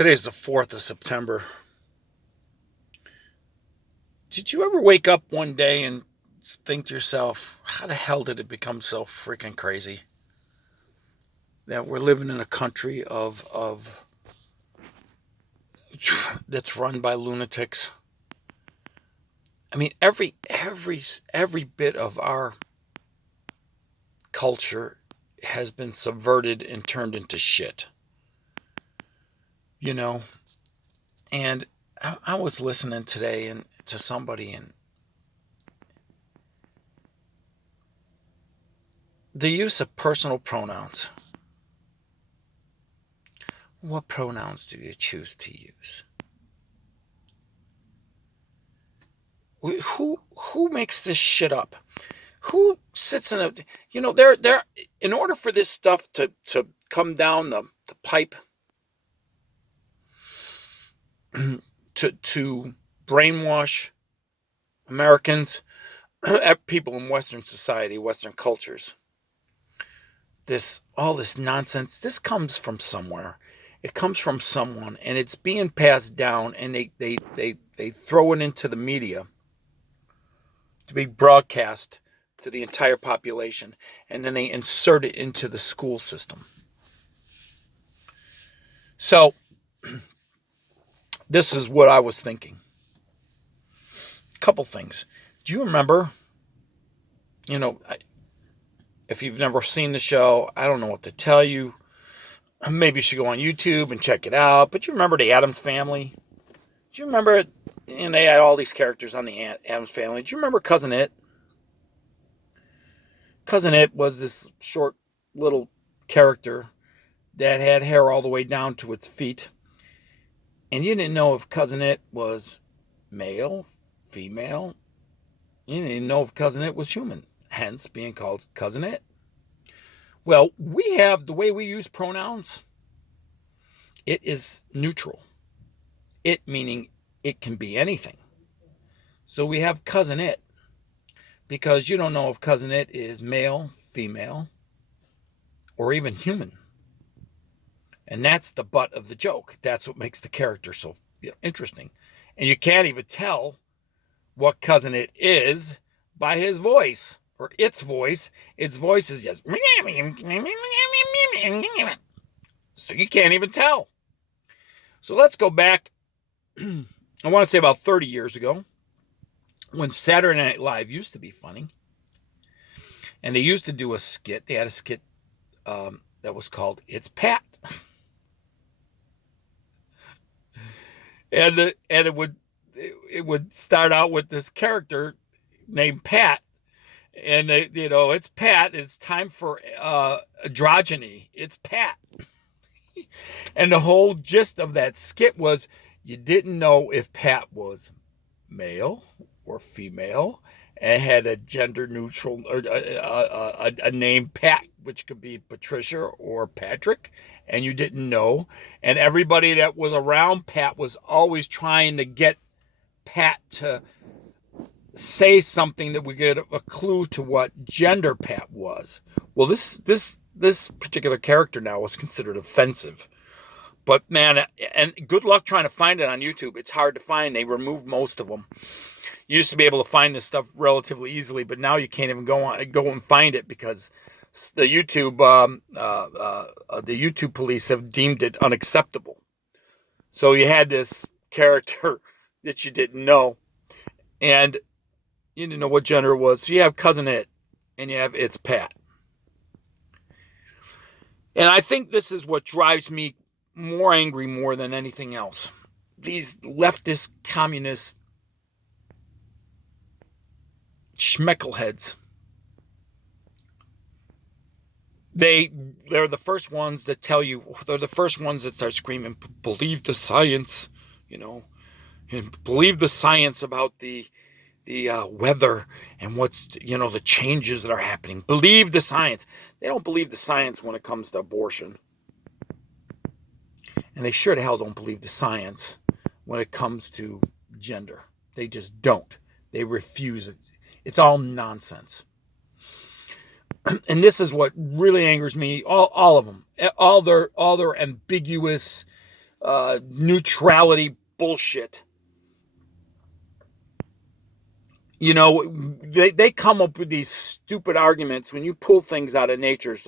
Today's the 4th of September. Did you ever wake up one day and think to yourself, how the hell did it become so freaking crazy? That we're living in a country of that's run by lunatics. I mean, every bit of our culture has been subverted and turned into shit. You know, and I was listening today and to somebody, and the use of personal pronouns. What pronouns do you choose to use? Who makes this shit up? Who sits in a, there in order for this stuff to come down the pipe, to brainwash Americans, people in Western society, Western cultures. All this nonsense, this comes from somewhere. It comes from someone, and it's being passed down, and they throw it into the media to be broadcast to the entire population, and then they insert it into the school system. So this is what I was thinking. A couple things. Do you remember, if you've never seen the show, I don't know what to tell you. Maybe you should go on YouTube and check it out. But you remember the Addams Family? Do you remember it? And they had all these characters on the Addams Family. Do you remember Cousin It? Cousin It was this short little character that had hair all the way down to its feet. And you didn't know if Cousin It was male, female. You didn't know if Cousin It was human, hence being called Cousin It. Well, we have the way we use pronouns. It is neutral. It meaning it can be anything. So we have Cousin It, because you don't know if Cousin It is male, female, or even human. And that's the butt of the joke. That's what makes the character so interesting. And you can't even tell what Cousin It is by his voice or its voice. Its voice is just, so you can't even tell. So let's go back, I want to say about 30 years ago, when Saturday Night Live used to be funny. And they used to do a skit. They had a skit that was called It's Pat. And it would start out with this character named Pat. And, it's Pat. It's time for androgyny. It's Pat. And the whole gist of that skit was you didn't know if Pat was male or female, and had a gender neutral, or a name Pat, which could be Patricia or Patrick, and you didn't know. And everybody that was around Pat was always trying to get Pat to say something that would get a clue to what gender Pat was. Well, this particular character now was considered offensive. But man, and good luck trying to find it on YouTube. It's hard to find. They removed most of them. You used to be able to find this stuff relatively easily, but now you can't even go and find it, because the YouTube police have deemed it unacceptable. So you had this character that you didn't know, and you didn't know what gender it was. So you have Cousin It, and you have It's Pat. And I think this is what drives me more angry more than anything else. These leftist communist schmeckleheads. They're the first ones that tell you, they're the first ones that start screaming, believe the science, and believe the science about the weather and what's, the changes that are happening. Believe the science. They don't believe the science when it comes to abortion. And they sure to hell don't believe the science when it comes to gender. They just don't. They refuse it. It's all nonsense. And this is what really angers me. All of them. All their ambiguous neutrality bullshit. You know, they come up with these stupid arguments. When you pull things out of nature,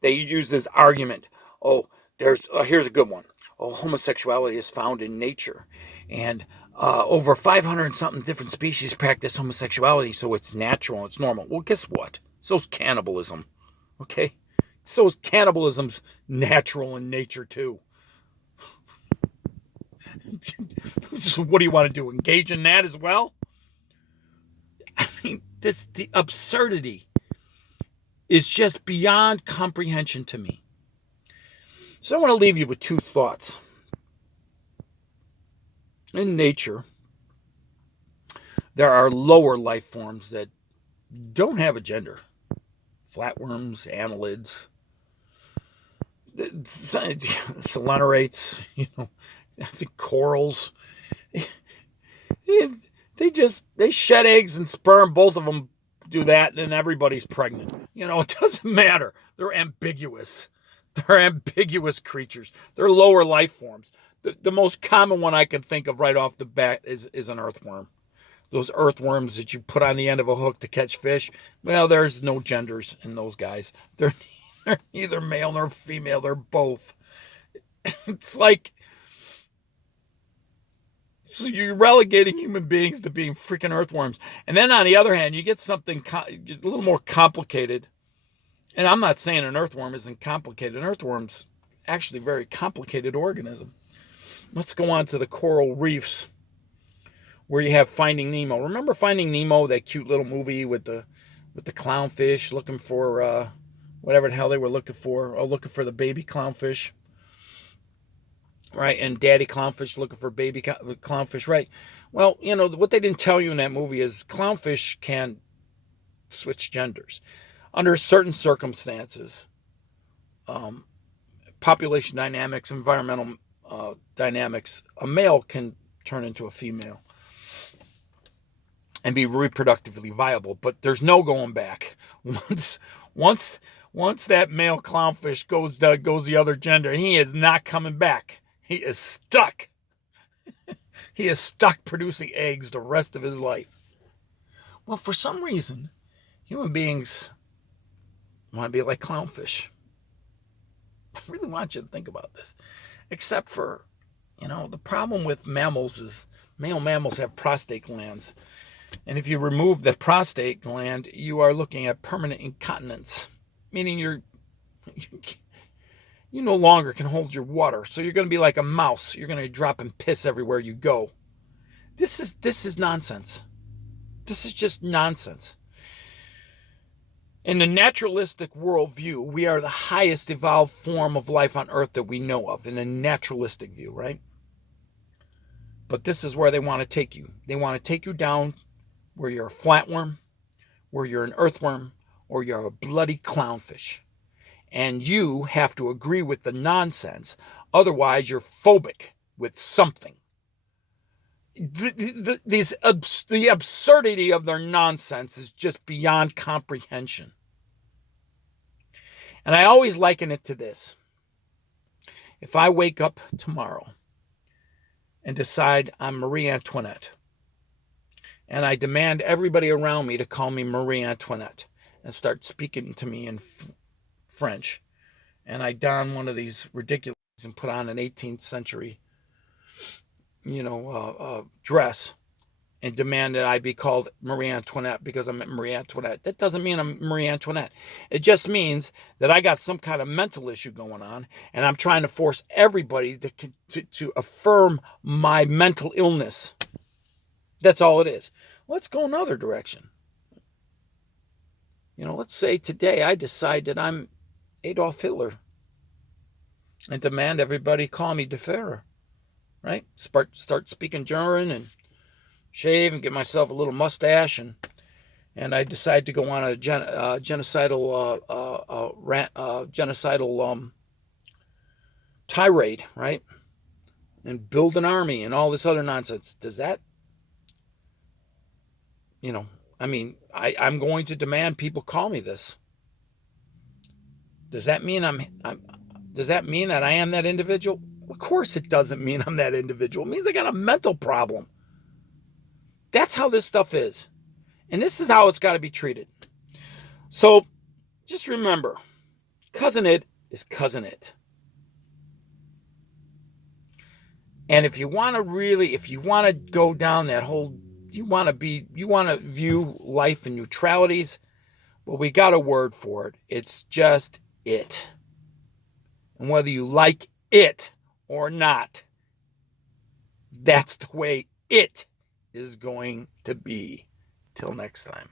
they use this argument. Oh, here's a good one. Oh, homosexuality is found in nature. And over 500 and something different species practice homosexuality, so it's natural, it's normal. Well, guess what? So's cannibalism. Okay? So's cannibalism's natural in nature, too. So what do you want to do? Engage in that as well? I mean, the absurdity is just beyond comprehension to me. So I want to leave you with two thoughts. In nature, there are lower life forms that don't have a gender. Flatworms, annelids, selenerates, I think corals. They shed eggs and sperm. Both of them do that, and then everybody's pregnant. It doesn't matter. They're ambiguous. They're ambiguous creatures. They're lower life forms. The most common one I can think of right off the bat is an earthworm. Those earthworms that you put on the end of a hook to catch fish. Well, there's no genders in those guys. They're neither male nor female. They're both. It's like, so you're relegating human beings to being freaking earthworms. And then on the other hand, you get something a little more complicated. And I'm not saying an earthworm isn't complicated. An earthworm's actually a very complicated organism. Let's go on to the coral reefs, where you have Finding Nemo. Remember Finding Nemo, that cute little movie with the clownfish looking for whatever the hell they were looking for? Oh, looking for the baby clownfish. Right, and daddy clownfish looking for baby clownfish, right? Well, what they didn't tell you in that movie is clownfish can switch genders. Under certain circumstances, population dynamics, environmental dynamics, a male can turn into a female and be reproductively viable, but there's no going back. Once that male clownfish goes the other gender, he is not coming back. He is stuck. He is stuck producing eggs the rest of his life. Well, for some reason, human beings want to be like clownfish. I really want you to think about this. Except for, the problem with mammals is male mammals have prostate glands. And if you remove the prostate gland, you are looking at permanent incontinence, meaning you no longer can hold your water. So you're going to be like a mouse. You're going to drop and piss everywhere you go. This is nonsense. This is just nonsense. In the naturalistic worldview, we are the highest evolved form of life on Earth that we know of, in a naturalistic view, right? But this is where they want to take you. They want to take you down where you're a flatworm, where you're an earthworm, or you're a bloody clownfish. And you have to agree with the nonsense. Otherwise, you're phobic with something. The absurdity of their nonsense is just beyond comprehension. And I always liken it to this. If I wake up tomorrow and decide I'm Marie Antoinette, and I demand everybody around me to call me Marie Antoinette and start speaking to me in French, and I don one of these ridiculous and put on an 18th century dress and demand that I be called Marie Antoinette because I'm Marie Antoinette. That doesn't mean I'm Marie Antoinette. It just means that I got some kind of mental issue going on, and I'm trying to force everybody to affirm my mental illness. That's all it is. Let's go another direction. Let's say today I decide that I'm Adolf Hitler and demand everybody call me De Ferrer, right? Start speaking German and shave and get myself a little mustache, and I decide to go on a genocidal tirade, right? And build an army and all this other nonsense. Does that, I'm going to demand people call me this. Does that mean does that mean that I am that individual? Of course it doesn't mean I'm that individual. It means I got a mental problem. That's how this stuff is. And this is how it's got to be treated. So just remember, cousin it is cousin it. And if you want to go down that whole, you want to view life in neutralities, well, we got a word for it. It's just it. And whether you like it or not, that's the way it is going to be. Till next time.